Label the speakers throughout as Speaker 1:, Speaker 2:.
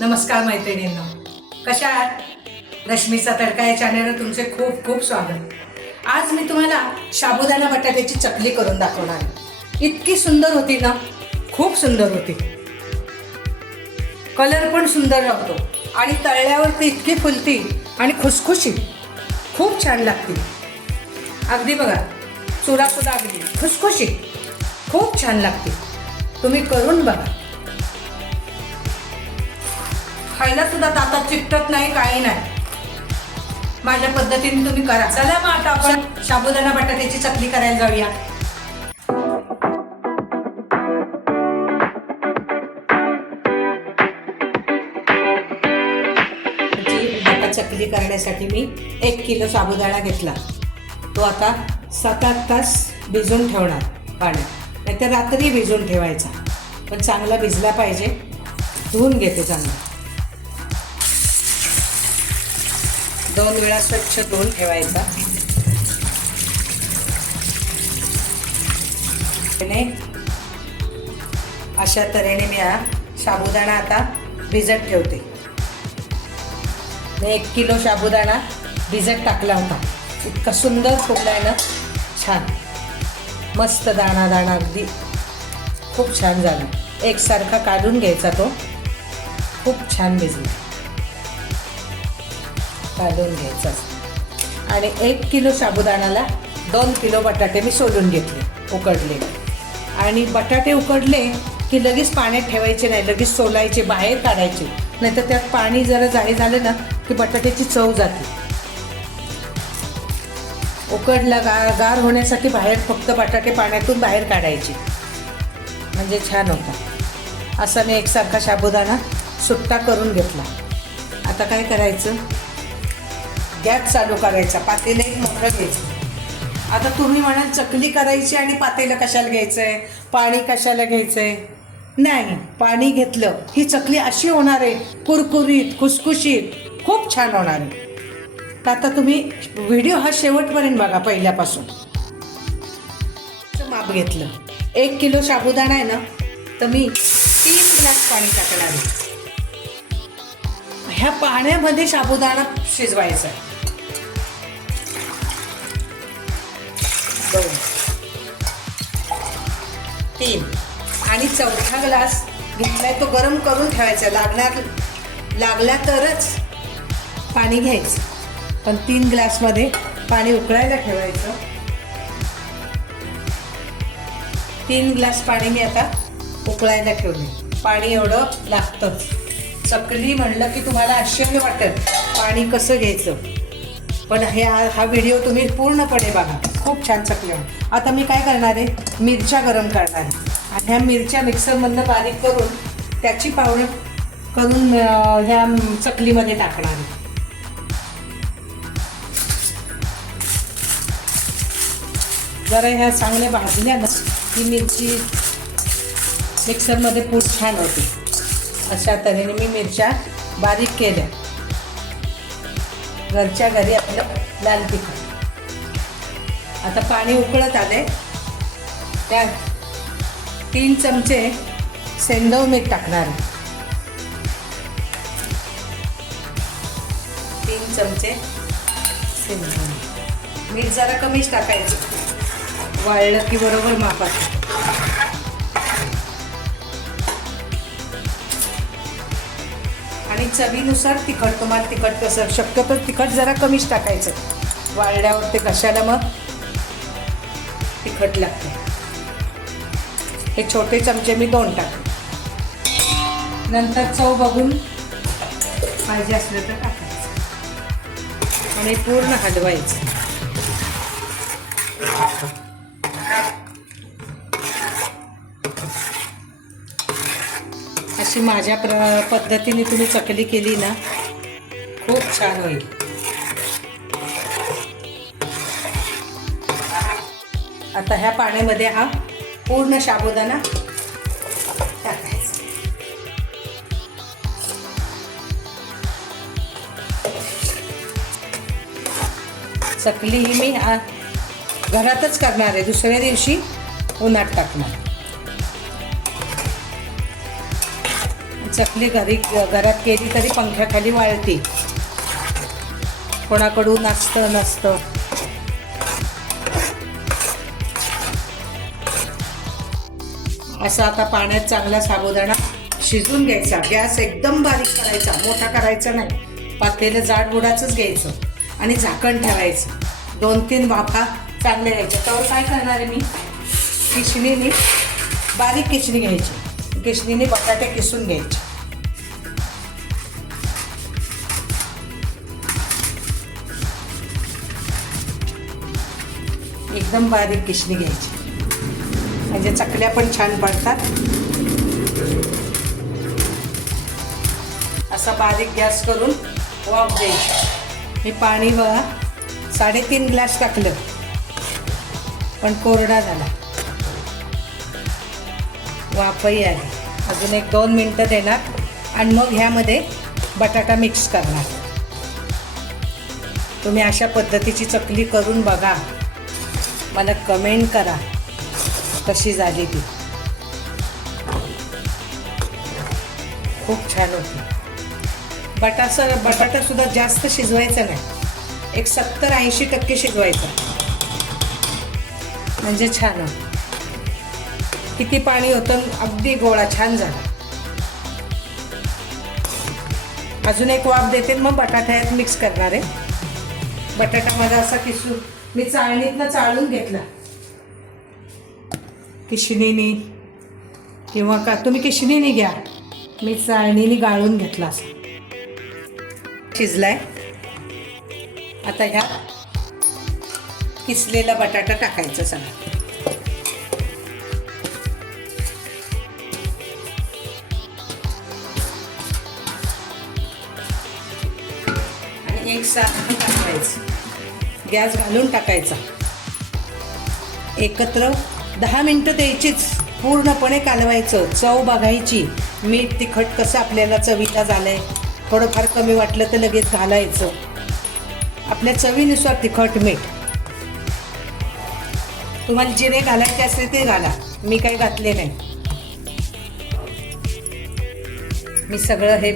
Speaker 1: नमस्कार मैत्रिणींना. कशा आहात? रश्मीचा तडका या चॅनलवर तुमचे खूप खूप स्वागत. आज मी तुम्हाला साबुदाणा बटाट्याची चकली करून दाखवणार इतकी सुंदर होती ना? खूप सुंदर होती. कलर पण सुंदर लागतो आणि तळल्यावर ती इतकी फुलती आणि खुसखुशी खूप छान लागते. अगदी बघा चुरासुद्धा अगदी खुसखुशी खूप छान लागते. तुम्ही करून बघा. खायला सुद्धा ताटात चिकटत नाही काही नाही. माझ्या पद्धतीने तुम्ही करा. चला मग आता आपण साबुदाणा बटाट्याची चकली करायला जाऊया. बटा चकली करण्यासाठी मी एक किलो साबुदाणा घेतला. तो आता सात आठ तास भिजून ठेवणार पाण्यात. नाहीतर रात्री भिजून ठेवायचा. पण चांगला भिजला पाहिजे. धुवून घेते चांगला. दोन वेळा स्वच्छ धुवून ठेवायचा. अशा तऱ्हेने मी हा साबुदाणा आता भिजत ठेवते. मी एक किलो साबुदाणा भिजत टाकला होता. इतका सुंदर फुगला आहे ना? छान. मस्त दाणा दाणा अगदी खूप छान झाला. एकसारखा काढून घ्यायचा तो. खूप छान भिजला. काढून असतं. आणि एक किलो साबुदाणाला दोन किलो बटाटे मी सोलून घेतले उकडले आणि बटाटे उकडले की लगेच पाण्यात ठेवायचे नाही लगेच सोलायचे बाहेर काढायचे. नाहीतर त्यात पाणी जरा जाळी झालं ना की बटाट्याची चव जाते. उकडला गार गार होण्यासाठी बाहेर फक्त बटाटे पाण्यातून बाहेर काढायचे. म्हणजे छान होता. असा मी एकसारखा साबुदाणा सुट्टा करून घेतला. आता काय करायचं? गॅस चालू करायचा पातेलं एक मोठं घ्यायचं. आता तुम्ही म्हणाल चकली करायची आणि पातेलं कशाला घ्यायचं आहे पाणी कशाला घ्यायचं आहे नाही पाणी घेतलं ही चकली अशी होणार आहे कुरकुरीत खुसखुशीत खूप छान होणार आहे. तर आता तुम्ही व्हिडिओ हा शेवटपर्यंत बघा पहिल्यापासून. माप घेतलं. एक किलो साबुदाणा आहे ना तर मी तीन ग्लास पाणी टाकणार आहे. ह्या पाण्यामध्ये साबुदाणा शिजवायचा आहे. आणि चौथा ग्लास घेतलाय तो गरम करून ठेवायचा. लागणार लागला तरच पाणी घ्यायचं. पण तीन ग्लासमध्ये पाणी उकळायला ठेवायचं. तीन ग्लास पाणी मी आता उकळायला ठेवले पाणी एवढं लागतं. चकली म्हणलं की तुम्हाला आश्चर्य वाटेल पाणी कसं घ्यायचं. पण हे हा व्हिडिओ तुम्ही पूर्णपणे बघा. खूप छान चकली आता मी काय करणार आहे? मिरच्या गरम करणार आहे. आणि ह्या मिरच्या मिक्सरमधनं बारीक करून त्याची पावडर करून ह्या चकलीमध्ये टाकणार. जरा ह्या चांगल्या भाजल्या ना ही मिरची मिक्सरमध्ये पूड छान होती. अशा तऱ्हेने मी मिरच्या बारीक केल्या. घरच्या घरी आपलं लाल तिखट. आता पाणी उकळत आले त्या तीन चमचे सेंदव मीठ टाकणार. तीन चमचे सेंदव मीठ. मीठ जरा कमीच टाकायचं. वाळलं की बरोबर मापात आणि चवीनुसार तिखट तुम्हाला तिखट कसं शक्यतो तिखट जरा कमीच टाकायचं. वाळल्यावर ते कशाला मग तिखट लागते. हे छोटे चमचे मी दोन टाकले नंतर चव बघून पाहिजे असलं तर टाकायचं. आणि पूर्ण हलवायचं. अशी माझ्या प्र पद्धतीने तुम्ही चकली केली ना खूप छान होईल. आता ह्या पाण्यामध्ये हा पूर्ण साबुदाणा टाकायचा. चकली ही मी घरातच करणार आहे. दुसऱ्या दिवशी उन्हात टाकणार. चकली घरी घरात केली तरी पंख्याखाली वाळते. कोणाकडून असतं नसतं. असा आता पाण्यात चांगला साबुदाणा शिजून घ्यायचा. गॅस एकदम बारीक करायचा. मोठा करायचा नाही. पातेलं जाड बुडाचंच घ्यायचं आणि झाकण ठेवायचं. दोन तीन वाफा चांगले घ्यायचे. त्यावर काय करणार आहे मी? किशणीने बारीक किशणी घ्यायची. किशणीने बटाटे किसून घ्यायचे. एकदम बारीक किशणी घ्यायची. म्हणजे चकल्या पण छान पडतात. असा बारीक गॅस करून वाफ द्यायची. हे पाणी बघा साडेतीन ग्लास टाकलं. पण कोरडा झाला. वाफही आहे अजून एक दोन मिनटं देणार आणि मग ह्यामध्ये बटाटा मिक्स करणार. तुम्ही अशा पद्धतीची चकली करून बघा. मला कमेंट करा. तशी झाली ती. खूप छान होती. बटासा बटाटासुद्धा जास्त शिजवायचा नाही. एक सत्तर ऐंशी टक्के शिजवायचा. म्हणजे छान किती पाणी होतं अगदी गोळा छान झाला. अजून एक वाफ देते मग बटाट्यात मिक्स करणार आहे. बटाटा माझा असा किसू मी चाळणीतनं चाळून घेतला. किशणीने किंवा का तुम्ही किशणीने घ्या. मी चाळणीने गाळून घेतला असं शिजलाय. आता ह्या किसलेला बटाटा टाकायचा सगळा आणि एक साथ टाकायचं. गॅस घालून टाकायचा. एकत्र दहा मिनटं द्यायचीच. पूर्णपणे कालवायचं. चव बघायची. मीठ तिखट कसं आपल्याला चवीला झालंय. थोडंफार कमी वाटलं तर लगेच घालायचं. आपल्या चवीनुसार तिखट मीठ. तुम्हाला जिरे घालायचे असले ते घाला. मी काही घातले नाही. मी सगळं हे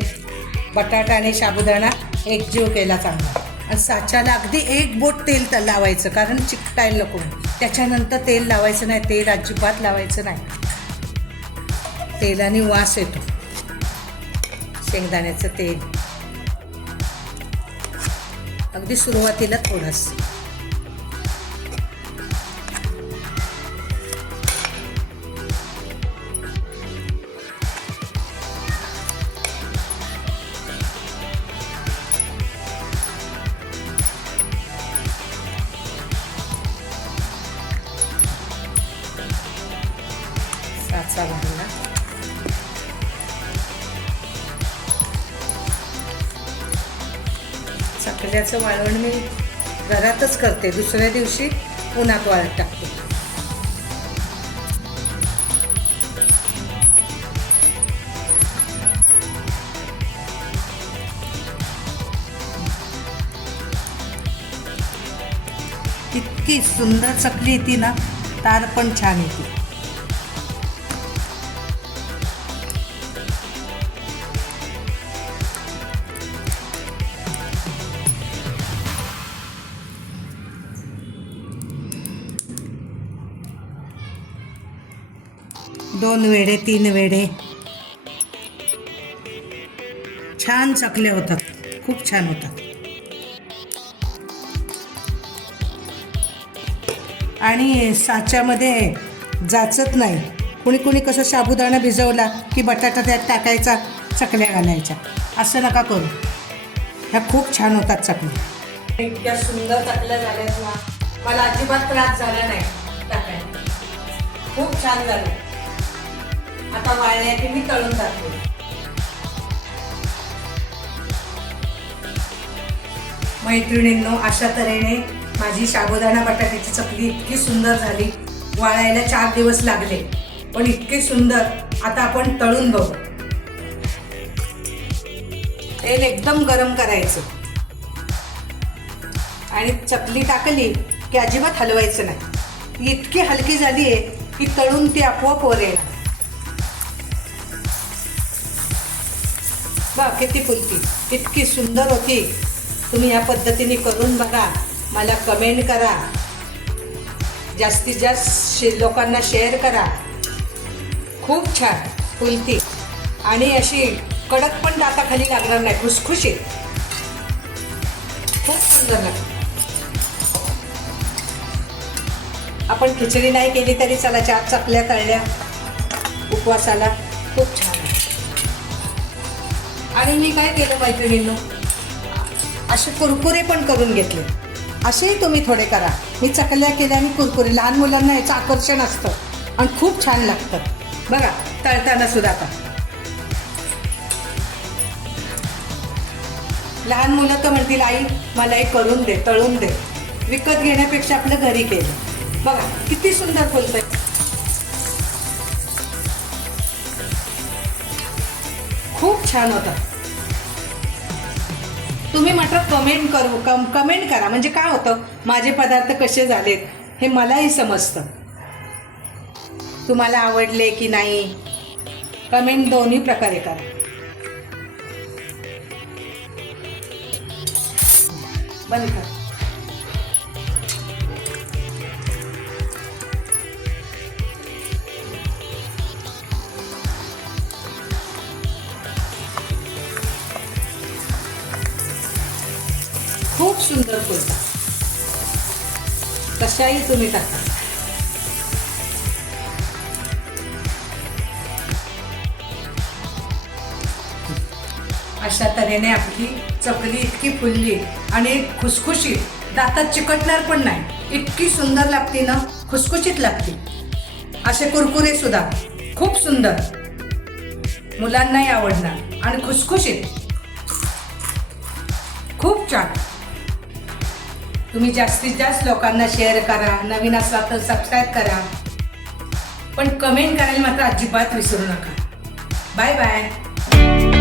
Speaker 1: बटाटा आणि साबुदाणा एकजीव केला चांगला. आणि साच्याला अगदी एक बोट तेल लावायचं कारण चिकटायला नको. त्याच्यानंतर तेल लावायचं नाही तेल अजिबात लावायचं नाही. तेलाने वास येतो. शेंगदाण्याचं तेल. अगदी सुरुवातीला थोडंसं. साचा लागला चकल्याचं वाळवण मी घरातच करते. दुसऱ्या दिवशी उन्हात वाळत टाकते. इतकी सुंदर चकली येते ना तार पण छान येते. दोन वेडे तीन वेडे. छान चकले होतात. खूप छान होतात. आणि साच्यामध्ये जाचत नाही. कुणी कुणी कसं साबुदाणा भिजवला की बटाटा त्यात टाकायचा चकल्या घालायच्या. असं नका करू. ह्या खूप छान होतात चकल्या. इतक्या सुंदर चकल्या झाल्यात ना मला अजिबात त्रास झाला नाही टाकायला. खूप छान झालं. आता वाळल्या की मी तळून टाकते. मैत्रिणींनो अशा तऱ्हेने माझी साबुदाणा बटाट्याची चकली इतकी सुंदर झाली. वाळायला चार दिवस लागले. पण इतके सुंदर आता आपण तळून बघू. तेल एकदम गरम करायचं. आणि चकली टाकली की अजिबात हलवायचं नाही. इतकी हलकी झाली आहे की तळून ती आपोआप वर बा किती फुलती इतकी सुंदर होती. तुम्ही ह्या पद्धतीने करून बघा. मला कमेंट करा. जास्तीत जास्त शे लोकांना शेअर करा. खूप छान फुलती आणि अशी कडक पण दाताखाली लागणार नाही खुसखुशीत. खूप सुंदर लागते आपण खिचडी नाही केली तरी चला चार चकल्या तळल्या उपवासाला. खूप छान. आणि मी काय केलं मैत्रिणींनो? असे कुरकुरे पण करून घेतले. असेही तुम्ही थोडे करा. मी चकल्या केल्या आणि कुरकुरे. लहान मुलांना याचं आकर्षण असतं आणि खूप छान लागतं. बघा तळताना सुद्धा आता. लहान मुलं तर म्हणतील आई मला एक करून दे तळून दे. विकत घेण्यापेक्षा आपलं घरी केलं. बघा किती सुंदर फुलतंय. खूप छान होतं. तुम्ही मात्र कमेंट करू कम कमेंट करा. म्हणजे काय होतं? माझे पदार्थ कसे झालेत हे मलाही समजतं. तुम्हाला आवडले की नाही? कमेंट दोन्ही प्रकारे करा. बंद कर. सुंदर फुलता कशाही तुम्ही टाका. अशा तऱ्हेने आपली चकली इतकी फुलली आणि खुसखुशीत. दातात चिकटणार पण नाही. इतकी सुंदर लागते ना खुसखुशीत लागते. असे कुरकुरे सुद्धा खूप सुंदर. मुलांनाही आवडणार आणि खुसखुशीत. खूप छान. तुम्ही जास्तीत जास्त लोकांना शेअर करा नवीन असला तर सबस्क्राईब करा. पण कमेंट करायला मात्र अजिबात विसरू नका. Bye bye